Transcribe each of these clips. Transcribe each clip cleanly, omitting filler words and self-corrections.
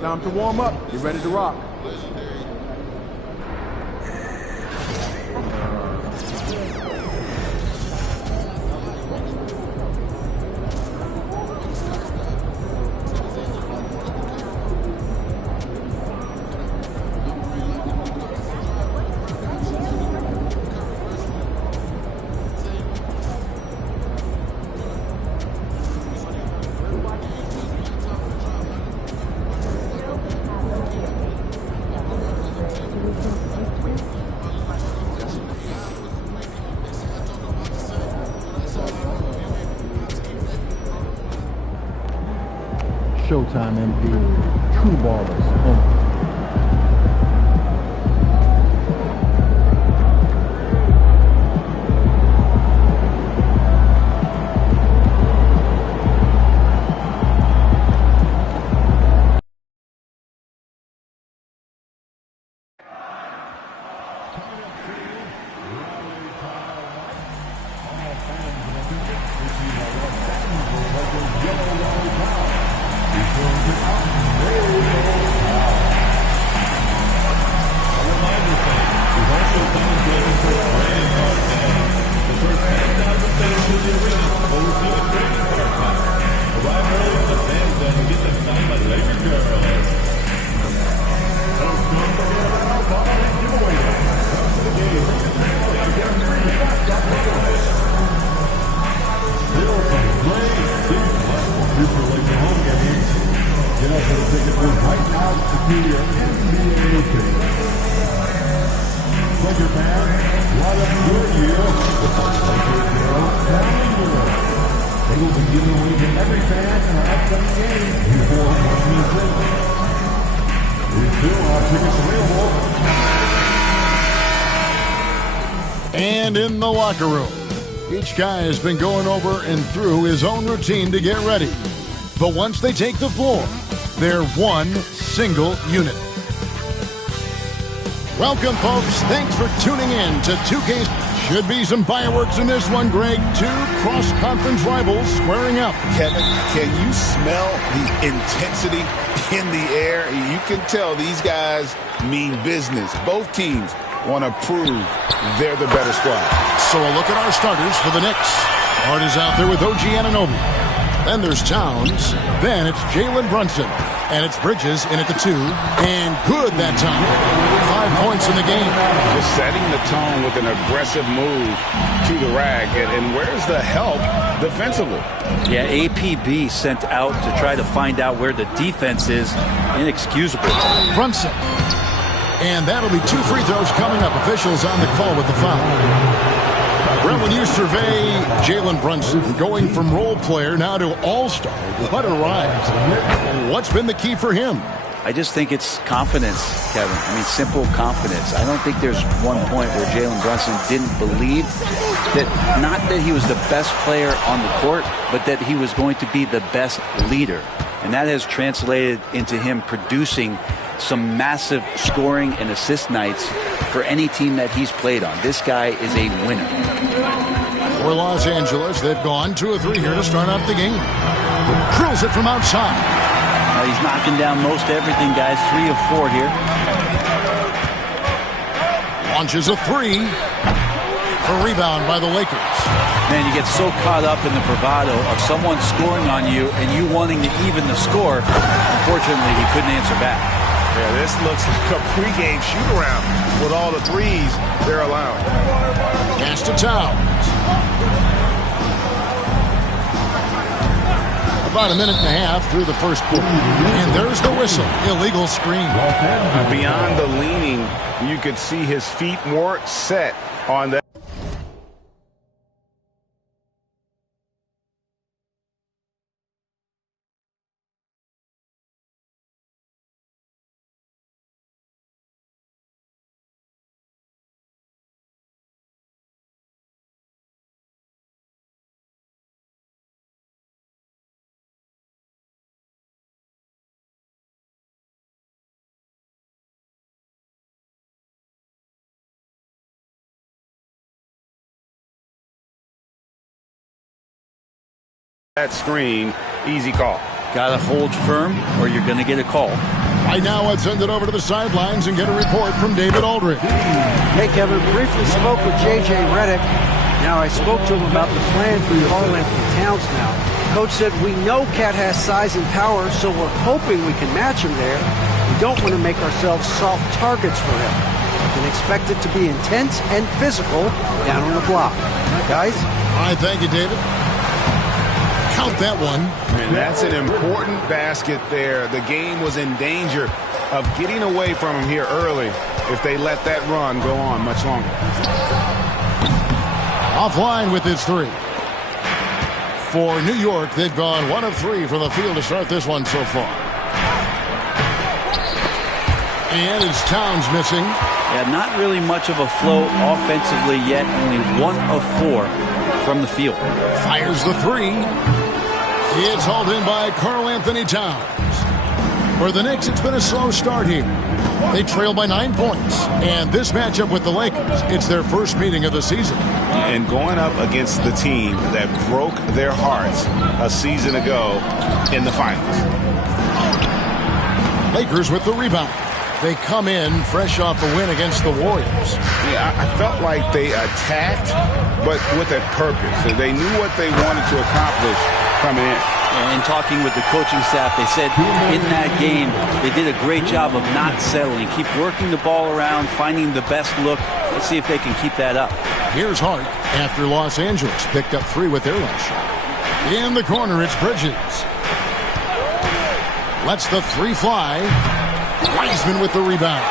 Time to warm up. Get ready to rock. Showtime, MP. True ballers only. And in the locker room, each guy has been going over and through his own routine to get ready. But once they take the floor, they're one single unit. Welcome, folks. Thanks for tuning in to 2K. Should be some fireworks in this one, Greg. Two cross-conference rivals squaring up. Kevin, can you smell the intensity in the air? You can tell these guys mean business. Both teams want to prove they're the better squad. So a look at our starters for the Knicks. Hart is out there with OG Anunoby. Then there's Towns. Then it's Jalen Brunson. And it's Bridges in at the 2. And good that time. 5 points in the game. Just setting the tone with an aggressive move to the rack. And where's the help defensively? Yeah, APB sent out to try to find out where the defense is. Inexcusable. Brunson. And that'll be 2 free throws coming up. Officials on the call with the foul. Brent, when you survey Jalen Brunson going from role player now to all-star, what a rise. What's been the key for him? I just think it's confidence, Kevin. I mean, simple confidence. I don't think there's one point where Jalen Brunson didn't believe that, not that he was the best player on the court, but that he was going to be the best leader. And that has translated into him producing some massive scoring and assist nights for any team that he's played on. This guy is a winner. For Los Angeles, they've gone 2 of 3 here to start out the game. Drills it from outside. He's knocking down most everything, guys. 3 of 4 here. Launches a 3. A rebound by the Lakers. Man, you get so caught up in the bravado of someone scoring on you and you wanting to even the score. Unfortunately, he couldn't answer back. Yeah, this looks like a pregame shoot-around with all the threes they're allowing. Pass to Towns. About a minute and a half through the first quarter. And there's the whistle. Illegal screen. Beyond the leaning, you could see his feet more set on that. That screen, easy call. Got to hold firm or you're going to get a call. Right now, let's send it over to the sidelines and get a report from David Aldridge. Hey, Kevin, briefly spoke with J.J. Redick. Now, I spoke to him about the plan for Karl Anthony Towns now. Coach said, we know Cat has size and power, so we're hoping we can match him there. We don't want to make ourselves soft targets for him. We can expect it to be intense and physical down on the block. Guys? All right, thank you, David. Count that one. And that's an important basket there. The game was in danger of getting away from him here early if they let that run go on much longer. Offline with his three. For New York, they've gone 1 of 3 from the field to start this one so far. And it's Towns missing. Yeah, not really much of a flow offensively yet. Only 1 of 4 from the field. Fires the three. It's hauled in by Karl Anthony Towns. For the Knicks, it's been a slow start here. They trail by 9 points. And this matchup with the Lakers, it's their first meeting of the season. And going up against the team that broke their hearts a season ago in the finals. Lakers with the rebound. They come in fresh off the win against the Warriors. Yeah, I felt like they attacked, but with a purpose. They knew what they wanted to accomplish coming in. And talking with the coaching staff, they said in that game they did a great job of not settling. Keep working the ball around, finding the best look. Let's see if they can keep that up. Here's Hart after Los Angeles picked up 3 with their last shot. In the corner, it's Bridges. Lets the 3 fly. Wiseman with the rebound.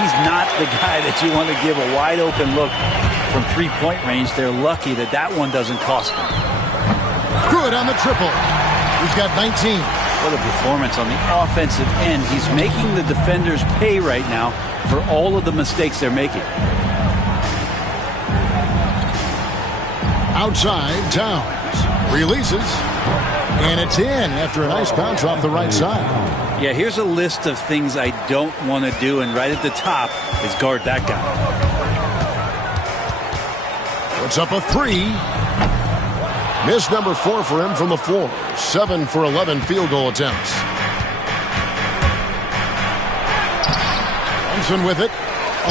He's not the guy that you want to give a wide-open look from three-point range. They're lucky that that one doesn't cost them. Good on the triple. He's got 19. What a performance on the offensive end. He's making the defenders pay right now for all of the mistakes they're making. Outside, Towns releases, and it's in after a nice bounce off the right side. Yeah, here's a list of things I don't want to do, and right at the top is guard that guy. Puts up a 3. Miss number 4 for him from the floor. 7 for 11 field goal attempts. Brunson with it.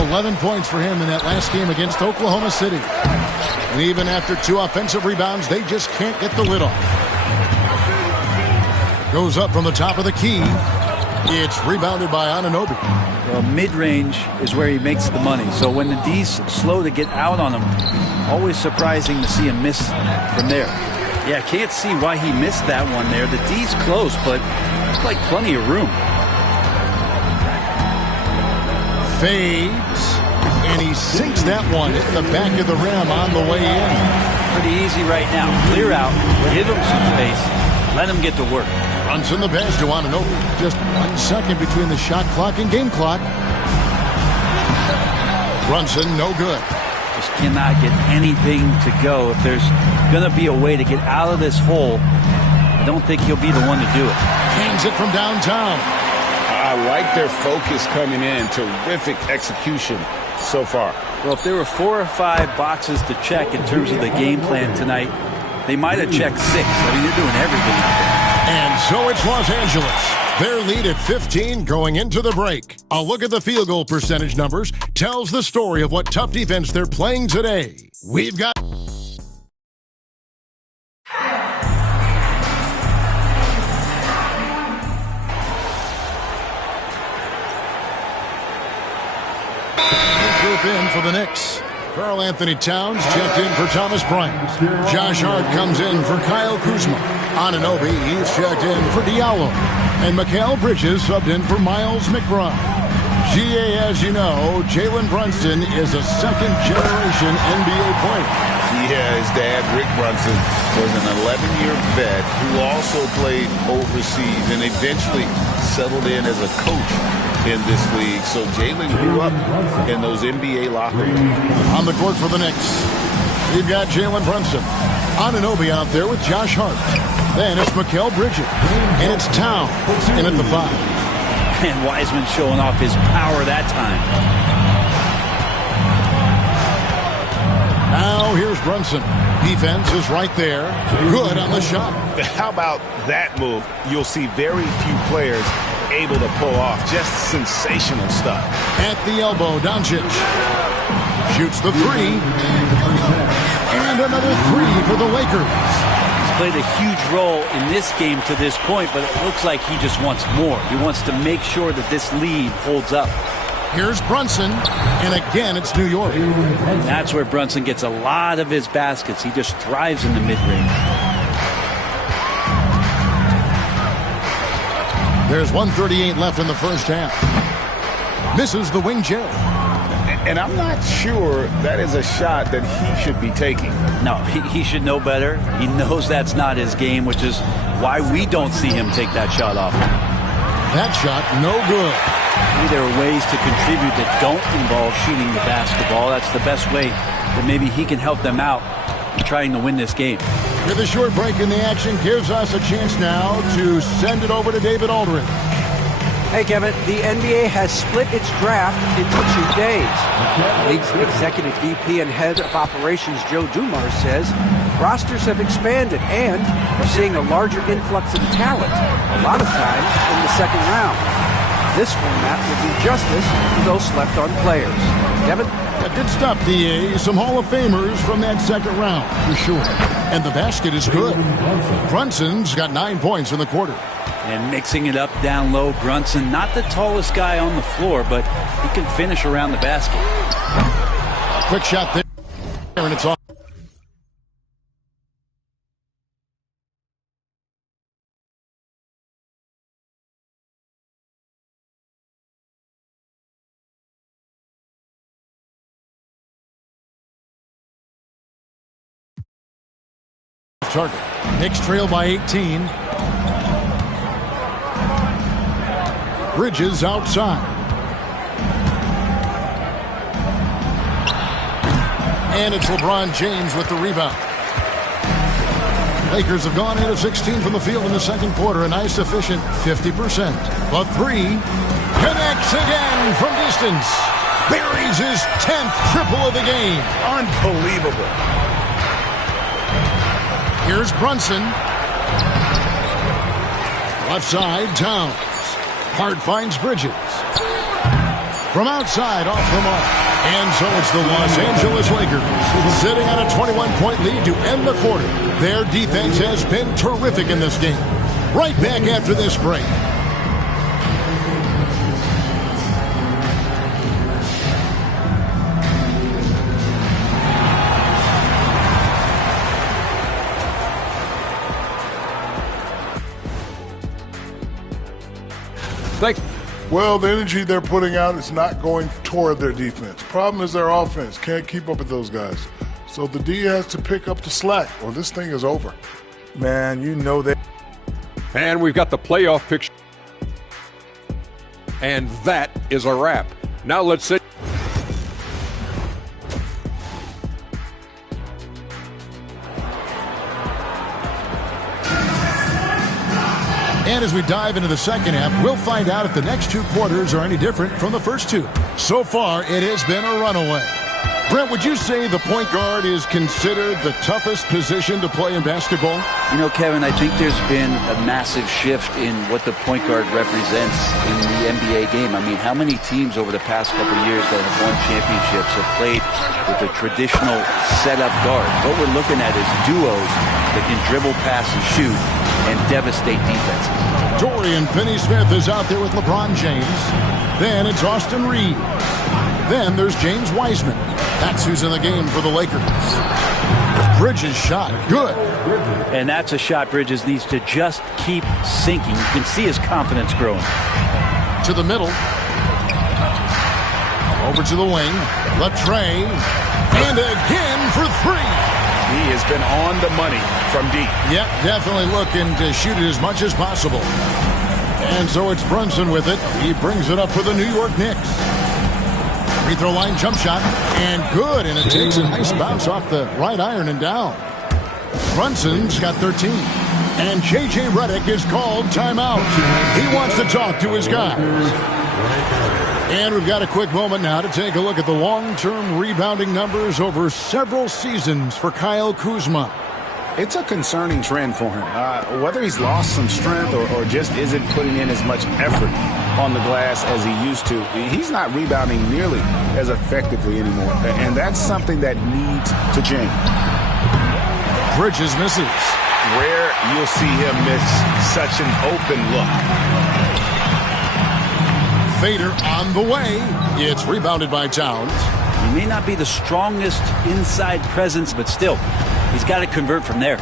11 points for him in that last game against Oklahoma City. And even after 2 offensive rebounds, they just can't get the lid off. Goes up from the top of the key. It's rebounded by Anunoby. Well, mid-range is where he makes the money. So when the D's slow to get out on him, always surprising to see him miss from there. Yeah, can't see why he missed that one there. The D's close, but looks like plenty of room. Fades, and he sinks that one at the back of the rim on the way in. Pretty easy right now. Clear out, give him some space, let him get to work. Brunson the pass to Anunoby. Just 1 second between the shot clock and game clock. Brunson, no good. Just cannot get anything to go. If there's going to be a way to get out of this hole, I don't think he'll be the one to do it. Hangs it from downtown. I like their focus coming in. Terrific execution so far. Well, if there were 4 or 5 boxes to check in terms of the game plan tonight, they might have checked 6. I mean, they're doing everything out there. And so it's Los Angeles. Their lead at 15 going into the break. A look at the field goal percentage numbers tells the story of what tough defense they're playing today. We've got... Group in for the Knicks. Karl Anthony Towns checked in for Thomas Bryant. Josh Hart comes in for Kyle Kuzma. Anunoby, he's checked in for Diallo. And Mikal Bridges subbed in for Miles McBride. GA, as you know, Jalen Brunson is a second-generation NBA player. Yeah, his dad, Rick Brunson, was an 11-year vet who also played overseas and eventually settled in as a coach in this league. So Jalen grew up in those NBA locker rooms. On the court for the Knicks, we've got Jalen Brunson. Anunoby out there with Josh Hart. Then it's Mikal Bridges. And it's Towns in at the 5. And Wiseman showing off his power that time. Now here's Brunson. Defense is right there. Good on the shot. How about that move? You'll see very few players able to pull off just sensational stuff. At the elbow, Doncic shoots the three. And another three for the Lakers. He's played a huge role in this game to this point, but it looks like he just wants more. He wants to make sure that this lead holds up. Here's Brunson, and again it's New York. That's where Brunson gets a lot of his baskets. He just thrives in the mid-range. There's 1:38 left in the first half. Misses the wing J. And I'm not sure that is a shot that he should be taking. No, he should know better. He knows that's not his game, which is why we don't see him take that shot off. That shot, no good. Maybe there are ways to contribute that don't involve shooting the basketball. That's the best way that maybe he can help them out in trying to win this game. With a short break in the action, gives us a chance now to send it over to David Aldridge. Hey, Kevin, the NBA has split its draft into 2 days. League's executive VP and head of operations Joe Dumars says rosters have expanded and we're seeing a larger influx of talent, a lot of times in the second round. This format will do justice to those slept on players. Kevin? Good stuff, DA. Some Hall of Famers from that second round, for sure. And the basket is good. Brunson's got 9 points in the quarter. And mixing it up down low, Brunson, not the tallest guy on the floor, but he can finish around the basket. Quick shot there, and it's off. Target. Knicks trail by 18. Bridges outside. And it's LeBron James with the rebound. Lakers have gone 8 of 16 from the field in the second quarter. A nice efficient 50%. The three connects again from distance. Buries his 10th triple of the game. Unbelievable. Here's Brunson. Left side, Towns. Hart finds Bridges. From outside, off the mark. And so it's the Los Angeles Lakers sitting on a 21-point lead to end the quarter. Their defense has been terrific in this game. Right back after this break. Well, the energy they're putting out is not going toward their defense. Problem is their offense can't keep up with those guys. So the D has to pick up the slack or this thing is over. Man, you know that. And we've got the playoff picture. And that is a wrap. Now let's see. And as we dive into the second half, we'll find out if the next 2 quarters are any different from the first 2. So far, it has been a runaway. Brent, would you say the point guard is considered the toughest position to play in basketball? You know, Kevin, I think there's been a massive shift in what the point guard represents in the NBA game. I mean, how many teams over the past couple of years that have won championships have played with a traditional setup guard? What we're looking at is duos that can dribble, pass, and shoot and devastate defenses. Dorian Finney-Smith is out there with LeBron James. Then it's Austin Reeves. Then there's James Wiseman. That's who's in the game for the Lakers. Bridges shot. Good. And that's a shot Bridges needs to just keep sinking. You can see his confidence growing. To the middle. Over to the wing. Latrey. And again for 3. He has been on the money from deep. Yep, definitely looking to shoot it as much as possible. And so it's Brunson with it. He brings it up for the New York Knicks. Free throw line jump shot. And good. And it takes a nice bounce off the right iron and down. Brunson's got 13. And J.J. Redick is called timeout. He wants to talk to his guys. And we've got a quick moment now to take a look at the long-term rebounding numbers over several seasons for Kyle Kuzma. It's a concerning trend for him. Whether he's lost some strength or just isn't putting in as much effort on the glass as he used to, he's not rebounding nearly as effectively anymore. And that's something that needs to change. Bridges misses. Rare you'll see him miss such an open look. Fader on the way. It's rebounded by Towns. He may not be the strongest inside presence, but still, he's got to convert from there.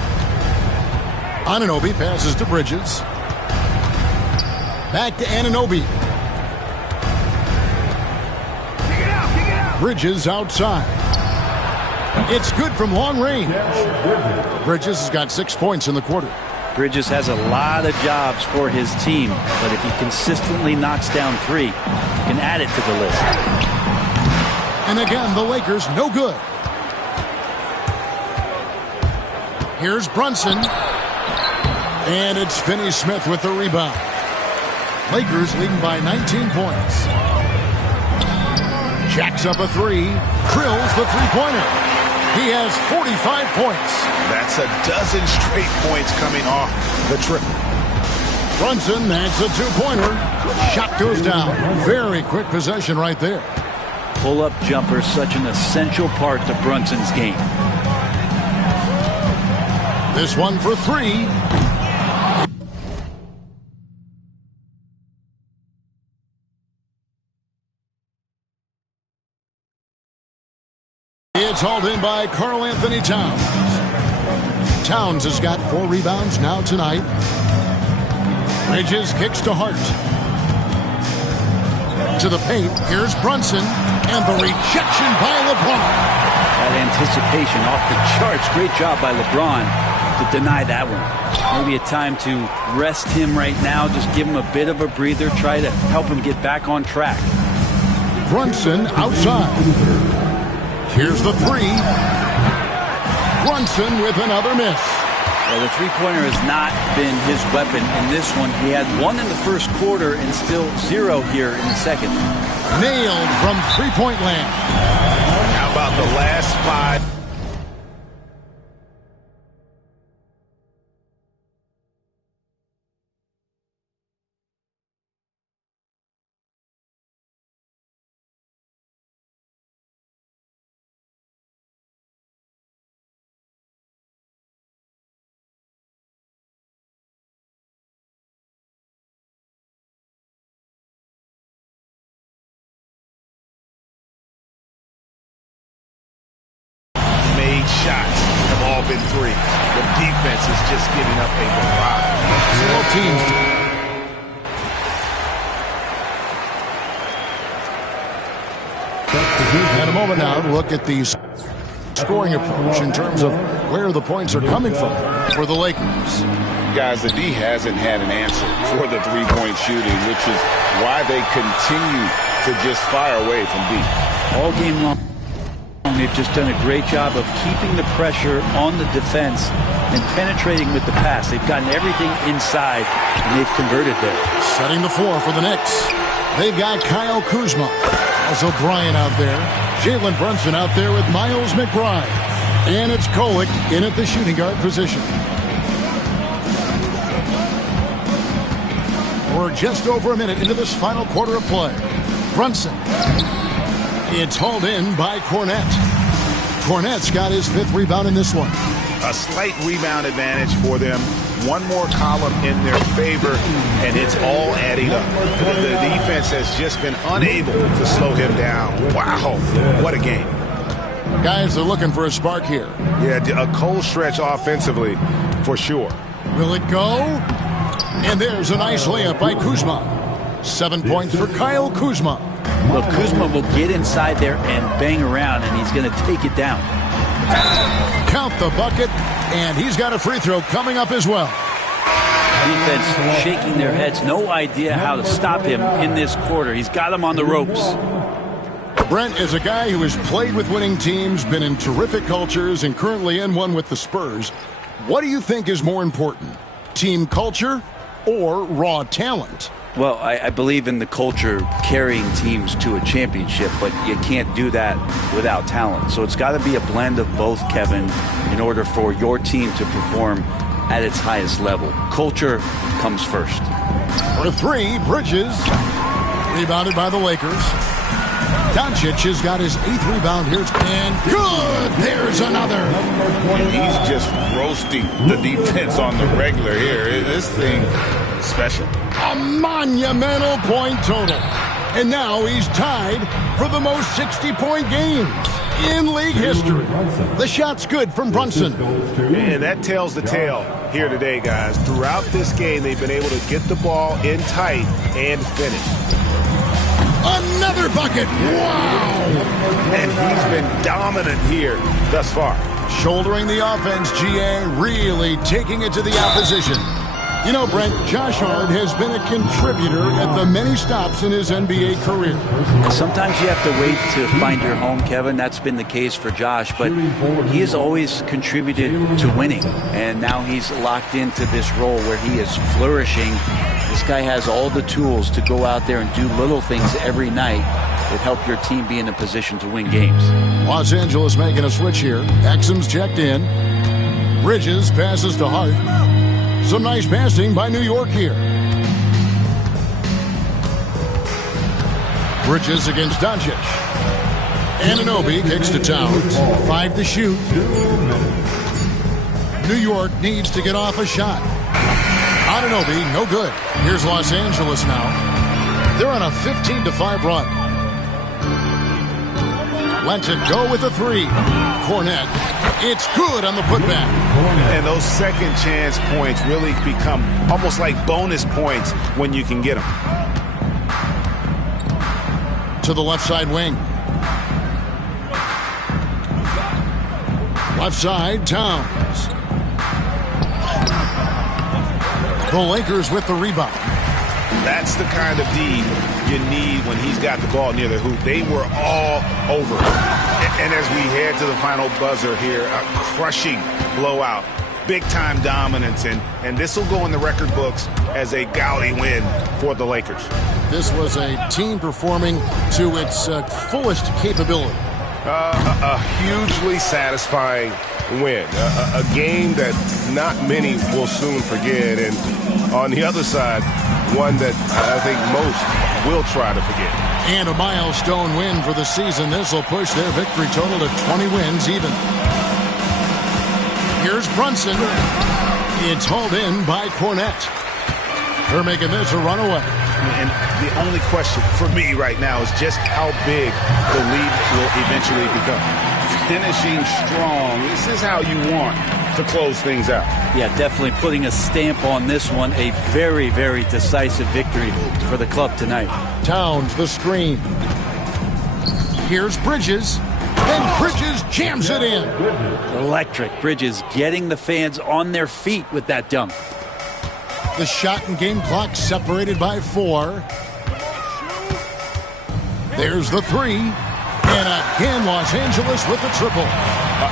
Anunoby passes to Bridges. Back to Anunoby. Bridges outside. It's good from long range. Bridges has got 6 points in the quarter. Bridges has a lot of jobs for his team, but if he consistently knocks down 3, he can add it to the list. And again, the Lakers no good. Here's Brunson. And it's Finney Smith with the rebound. Lakers leading by 19 points. Jacks up a 3. Drills the three-pointer. He has 45 points. That's a dozen straight points coming off the triple. Brunson adds a two-pointer. Shot goes down. Very quick possession right there. Pull-up jumper, such an essential part to Brunson's game. This one for 3. It's hauled in by Karl Anthony Towns. Towns has got 4 rebounds now tonight. Bridges kicks to Hart. To the paint. Here's Brunson. And the rejection by LeBron. That anticipation off the charts. Great job by LeBron to deny that one. Maybe a time to rest him right now. Just give him a bit of a breather. Try to help him get back on track. Brunson outside. Here's the 3. Brunson with another miss. Well, the three-pointer has not been his weapon in this one. He had 1 in the first quarter and still 0 here in the second. Nailed from three-point land. How about the last 5? Shots have all been 3. The defense is just giving up a barrage. All teams. And a moment now to look at the scoring approach in terms of where the points are coming from for the Lakers. Guys, the D hasn't had an answer for the three-point shooting, which is why they continue to just fire away from deep. All game long. They've just done a great job of keeping the pressure on the defense and penetrating with the pass. They've gotten everything inside, and they've converted there. Setting the floor for the Knicks. They've got Kyle Kuzma. Also Bryant out there. Jalen Brunson out there with Miles McBride. And it's Kolek in at the shooting guard position. We're just over a minute into this final quarter of play. Brunson. It's hauled in by Cornette. Cornette's got his 5th rebound in this one. A slight rebound advantage for them. One more column in their favor, and it's all adding up. The defense has just been unable to slow him down. Wow, what a game. Guys are looking for a spark here. Yeah, a cold stretch offensively, for sure. Will it go? And there's a nice layup by Kuzma. 7 points for Kyle Kuzma. Well, Kuzma will get inside there and bang around, and he's going to take it down. Count the bucket, and he's got a free throw coming up as well. Defense shaking their heads. No idea how to stop him in this quarter. He's got him on the ropes. Brent is a guy who has played with winning teams, been in terrific cultures, and currently in one with the Spurs. What do you think is more important, team culture or raw talent? Well, I believe in the culture carrying teams to a championship, but you can't do that without talent. So it's got to be a blend of both, Kevin, in order for your team to perform at its highest level. Culture comes first. For three, Bridges. Rebounded by the Lakers. Doncic has got his 8th rebound here. And good! There's another. And he's just roasting the defense on the regular here. This thing special. A monumental point total. And now he's tied for the most 60-point games in league history. The shot's good from Brunson. And that tells the tale here today, guys. Throughout this game, they've been able to get the ball in tight and finish. Another bucket. Wow. And he's been dominant here thus far. Shouldering the offense, GA really taking it to the opposition. You know, Brent, Josh Hart has been a contributor at the many stops in his NBA career. Sometimes you have to wait to find your home, Kevin. That's been the case for Josh, but he has always contributed to winning, and now he's locked into this role where he is flourishing. This guy has all the tools to go out there and do little things every night that help your team be in a position to win games. Los Angeles making a switch here. Exum's checked in. Bridges passes to Hart. Some nice passing by New York here. Bridges against Doncic. Anunoby kicks to Towns. 5 to shoot. New York needs to get off a shot. Anunoby, no good. Here's Los Angeles now. They're on a 15-5 run. Lets it go with a 3. Cornette. It's good on the putback. And those second chance points really become almost like bonus points when you can get them. To the left side wing. Left side, Towns. The Lakers with the rebound. That's the kind of D you need when he's got the ball near the hoop. They were all over it. And as we head to the final buzzer here, a crushing blowout, big-time dominance, and this will go in the record books as a gaudy win for the Lakers. This was a team performing to its fullest capability. A hugely satisfying win, a game that not many will soon forget, and on the other side, one that I think most will try to forget. And a milestone win for the season. This will push their victory total to 20 wins even. Here's Brunson. It's hauled in by Cornette. They're making this a runaway. And the only question for me right now is just how big the lead will eventually become. Finishing strong. This is how you want to close things out. Yeah, definitely putting a stamp on this one. A very, very decisive victory for the club tonight. Towns, the screen. Here's Bridges. And Bridges jams it in. Electric. Bridges getting the fans on their feet with that dunk. The shot and game clock separated by 4. There's the 3. And again, Los Angeles with the triple.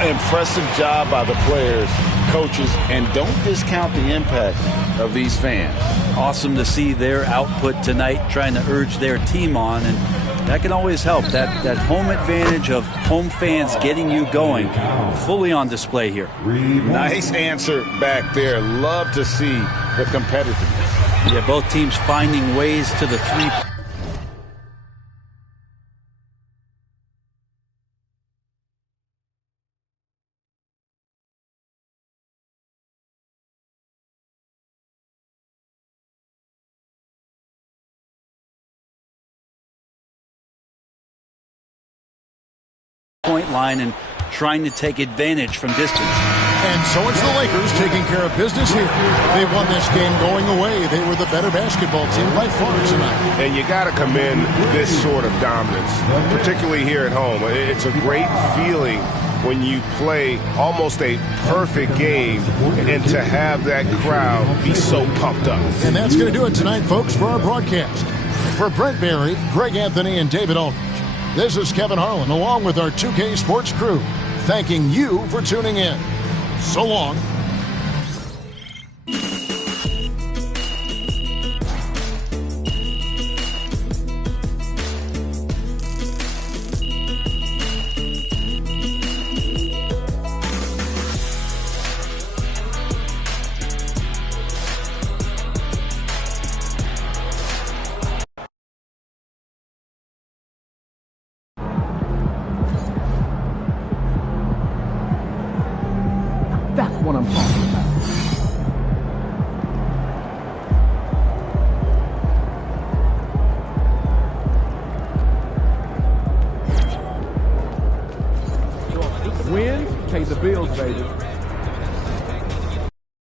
Impressive job by the players, coaches, and don't discount the impact of these fans. Awesome to see their output tonight, trying to urge their team on, and that can always help. That home advantage of home fans getting you going, fully on display here. Nice answer back there. Love to see the competitiveness. Yeah, both teams finding ways to the 3. Point line and trying to take advantage from distance. And so it's the Lakers taking care of business here. They won this game going away. They were the better basketball team by far tonight. And you got to commend this sort of dominance, particularly here at home. It's a great feeling when you play almost a perfect game and to have that crowd be so pumped up. And that's going to do it tonight, folks, for our broadcast. For Brent Barry, Greg Anthony, and David Aldridge, this is Kevin Harlan, along with our 2K Sports crew, thanking you for tuning in. So long. pay the bills, baby.